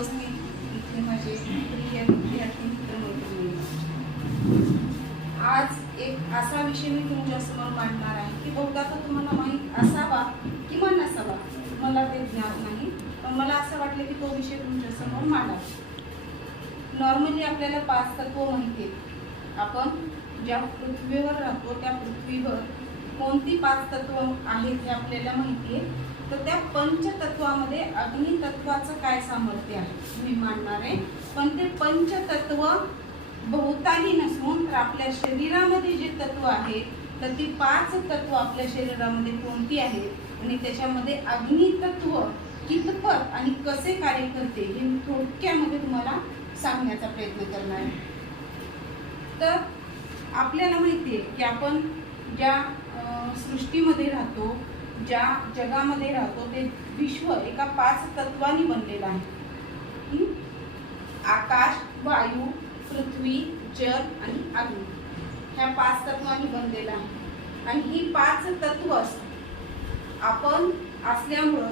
उपस्थित इथले माझे प्रिय विद्यार्थी मित्रमैत्रिणी, आज एक असा विषय मी तुमच्यासमोर मांडणार आहे की बहुधा तुम्हाला माहीत असावा किंवा नसावा, मला ते ज्ञात नाही, पण मला असं वाटलं की तो विषय तुमच्यासमोर मांडावा. नॉर्मली आपल्याला 5 तत्व माहिती आहेत. आपण ज्या पृथ्वीवर राहतो त्या पृथ्वीवर कोणती 5 तत्व आहेत हे आपल्याला माहिती आहे. तर त्या पंचतत्वामध्ये अग्नितत्वाचं काय सामर्थ्य आहे मी मांडणार आहे. पण ते पंचतत्व बहुताही नसून तर आपल्या शरीरामध्ये जे तत्व आहे तर ती 5 तत्व आपल्या शरीरामध्ये कोणती आहेत आणि त्याच्यामध्ये अग्नितत्व कितपत आणि कसे कार्य करते हे मी थोडक्यामध्ये तुम्हाला सांगण्याचा प्रयत्न करणार आहे. तर आपल्याला माहिती आहे की आपण ज्या सृष्टीमध्ये राहतो, ज्या जगामध्ये राहतो ते विश्व एका 5 तत्वांनी बनलेलं आहे. आकाश, वायू, पृथ्वी, जल आणि अग्नी ह्या 5 तत्वांनी बनलेलं आहे. आणि ही 5 तत्व आपण असल्यामुळं,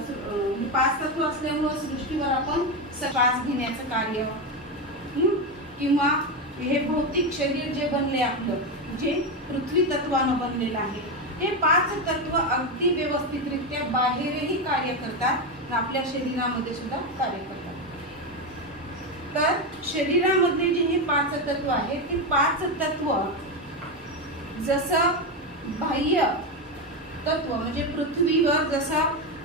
ही 5 तत्व असल्यामुळं सृष्टीवर आपण श्वास घेण्याचं कार्य किंवा हे भौतिक शरीर जे बनले आपलं, जे पृथ्वी तत्वानं बनलेलं आहे, हे 5 तत्व अगदी व्यवस्थितरित्या बाहेरही कार्य करतात, आपल्या शरीरामध्ये सुद्धा कार्य करतात. तर शरीरामध्ये जे हे 5 तत्व आहेत ते 5 तत्व जसं बाह्य तत्व म्हणजे पृथ्वीवर जसं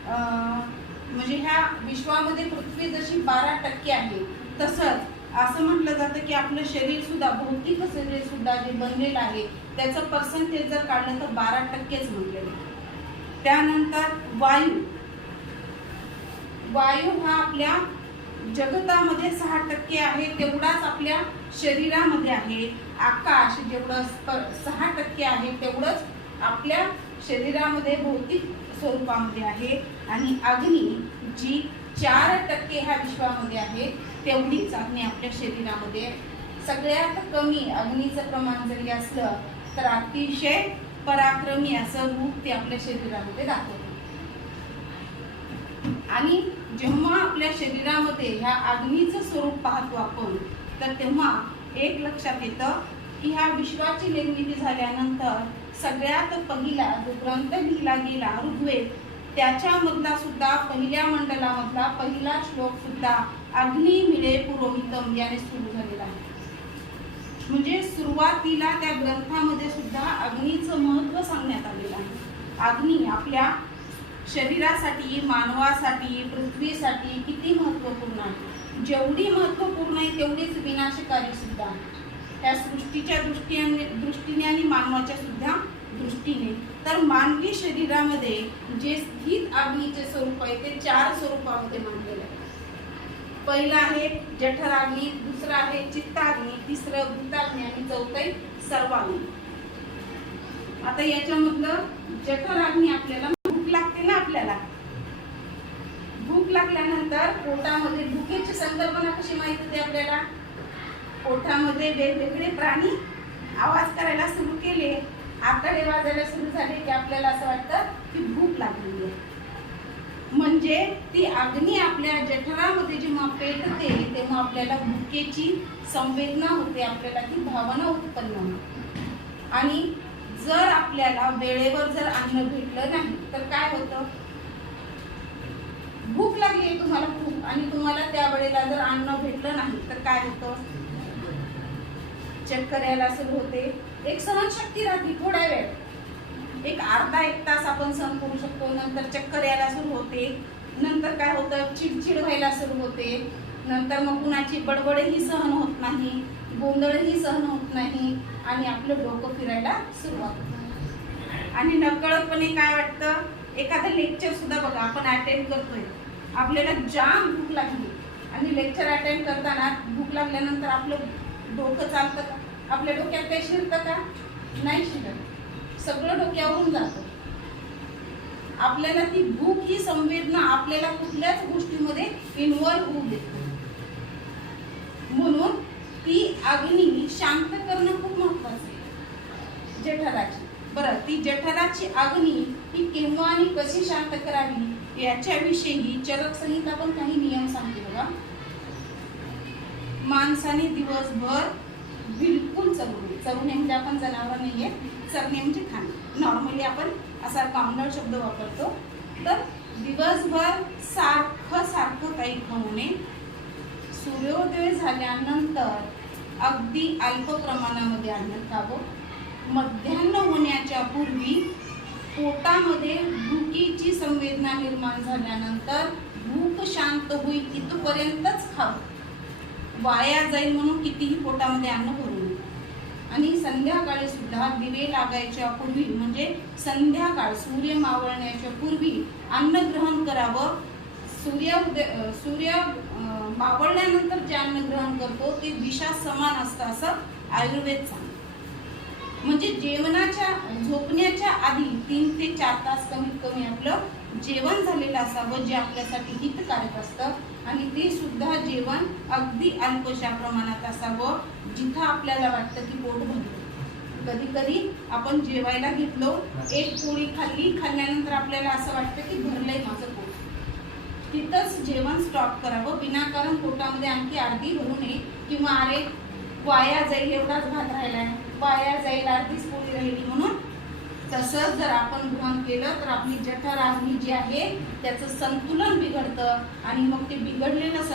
म्हणजे ह्या विश्वामध्ये पृथ्वी जशी 12% आहे, तसंच असं म्हटलं जातं की आपलं शरीर सुद्धा, भौतिक शरीर सुद्धा जे बनलेलं आहे त्याचं पर्सेंटेज जर काढलं तर 12%च म्हटलेलं आहे. त्यानंतर वायू हा आपल्या जगतामध्ये 6% आहे, तेवढाच आपल्या शरीरामध्ये आहे. आकाश जेवढं 6% आहे तेवढंच आपल्या शरीरामध्ये भौतिक स्वरूपामध्ये आहे. आणि अग्नी जी 4% ह्या विश्वामध्ये आहे तेवढीच अग्नी आपल्या शरीरामध्ये. सगळ्यात कमी अग्नीचं प्रमाण जरी असलं तर अतिशय पराक्रमी असं रूप ते आपल्या शरीरामध्ये दाखवते. आणि जेव्हा आपल्या शरीरामध्ये ह्या अग्नीचं स्वरूप पाहतो आपण, तर तेव्हा एक लक्षात येतं की ह्या विश्वाची निर्मिती झाल्यानंतर सगळ्यात पहिला जो ग्रंथ लिहिला गेला ऋग्वेद, त्याच्यामधला सुद्धा पहिल्या मंडलामधला पहिला श्लोक सुद्धा अग्नी मिळे पुरोहितम याने सुरू झालेला आहे. म्हणजे सुरुवातीला त्या ग्रंथामध्ये सुद्धा अग्नीचं महत्त्व सांगण्यात आलेलं आहे. अग्नी आपल्या शरीरासाठी, मानवासाठी, पृथ्वीसाठी किती महत्त्वपूर्ण आहे. जेवढी महत्त्वपूर्ण आहे तेवढीच विनाशकारी सुद्धा आहे, त्या सृष्टीच्या दृष्टीने आणि मानवाच्या सुद्धा दृष्टीने. तर मानवी शरीरामध्ये जे स्थित अग्नीचे स्वरूप आहे ते 4 स्वरूपामध्ये मानलेले आहे. पहिला आहे जठराग्नी, दुसरा आहे चित्ताग्नी, तिसरं भूताग्नी आणि चौथं आहे सर्वाग्नी. आता याच्यामधलं जठराग्नी, आपल्याला भूक लागते ना, आपल्याला भूक लागल्यानंतर पोटामध्ये, भुकेची संकल्पना कशी माहित होते आपल्याला, पोटामध्ये वेगवेगळे प्राणी आवाज करायला सुरू केले, आतडे वाजायला सुरू झाले की आपल्याला असं वाटतं की भूक लागलेली आहे. म्हणजे ती अग्नी आपल्या जठरामध्ये जेव्हा पेटते तेव्हा आपल्याला भुकेची संवेदना होते, आपल्याला ती भावना उत्पन्न होते. आणि जर आपल्याला वेळेवर जर अन्न भेटलं नाही तर काय होतं, भूक लागली तुम्हाला खूप आणि तुम्हाला त्या वेळेला जर अन्न भेटलं नाही तर काय होतं, चक्कर यायला सुरू होते. एक सहनशक्ती राहते थोड्या वेळ, एक अर्धा 1 तास आपण सहन करू शकतो, नंतर चक्कर यायला सुरू होते, नंतर काय होतं, चिडचिड व्हायला सुरू होते, नंतर मग कुणाची बडबडही सहन होत नाही, गोंधळही सहन होत नाही आणि आपलं डोकं फिरायला सुरुवात होते. आणि नकळतपणे काय वाटतं, एखादं लेक्चर सुद्धा बघा आपण अटेंड करतोय, आपल्याला जाम भूक लागली आणि लेक्चर अटेंड करताना भूक लागल्यानंतर आपलं डोकं चालतं का, आपल्या डोक्यात काही शिरतं का, नाही शिरत, सगळं डोक्यावरून जातं. आपल्याला ती भूक ही संवेदना आपल्याला कुठल्याच गोष्टीमध्ये इन्व्हॉल्व होऊ देत नाही. म्हणून ती अग्नी शांत करणं खूप महत्वाचं आहे जठराची. बरं, ती जठराची अग्नी ही केव्हा आणि कशी शांत करावी याच्याविषयी चरक संहिता पण काही नियम सांगते बघा. माणसाने दिवसभर बिलकुल चरू नये. चरू नये म्हणजे आपण जनावर नाहीये, चरणे म्हणजे खाणे. नॉर्मली आपण असा काउंटर शब्द वापरतो. तर दिवसभर सारखं सारखं काही खाऊ नये. सूर्योदय झाल्यानंतर अगदी अल्प प्रमाणामध्ये अन्न खावं. मध्यान्ह होण्याच्या पूर्वी पोटामध्ये भुकीची संवेदना निर्माण झाल्यानंतर भूक शांत होईल इथपर्यंतच खावं. वाया जाईल म्हणून कितीही पोटामध्ये अन्न भरू नये. आणि संध्याकाळी सुद्धा दिवे लागायच्या पूर्वी म्हणजे संध्याकाळ सूर्य मावळण्याच्या पूर्वी अन्न ग्रहण करावं. सूर्य मावळल्यानंतर जे अन्न ग्रहण करतो ते विषा समान असतं असं आयुर्वेद सांगतो. म्हणजे झोपण्याच्या आधी 3 ते 4 तास कमीत कमी आपलं जेवण झालेलं असावं, जे आपल्यासाठी हितकारक असतं. आणि ते सुद्धा जेवण अगदी अल्पशा प्रमाणात असावं, जिथं आपल्याला वाटतं की पोट भरलं. कधी कधी आपण जेवायला घेतलो, एक पोळी खाल्ल्यानंतर आपल्याला असं वाटतं की भरलंय माझं पोट. तिथंच जेवण स्टॉप करावं. विनाकारण पोटामध्ये आणखी अर्धी भरू नये किंवा अरे वाया जाईल, एवढाच भात राहिलाय, वाया जाईल, अर्धीच पोळी राहिली म्हणून. तसं जर आपण ग्रहण केलं तर आपली जठराग्नी जी आहे त्याचं संतुलन बिघडतं आणि मग ते बिघडलेलं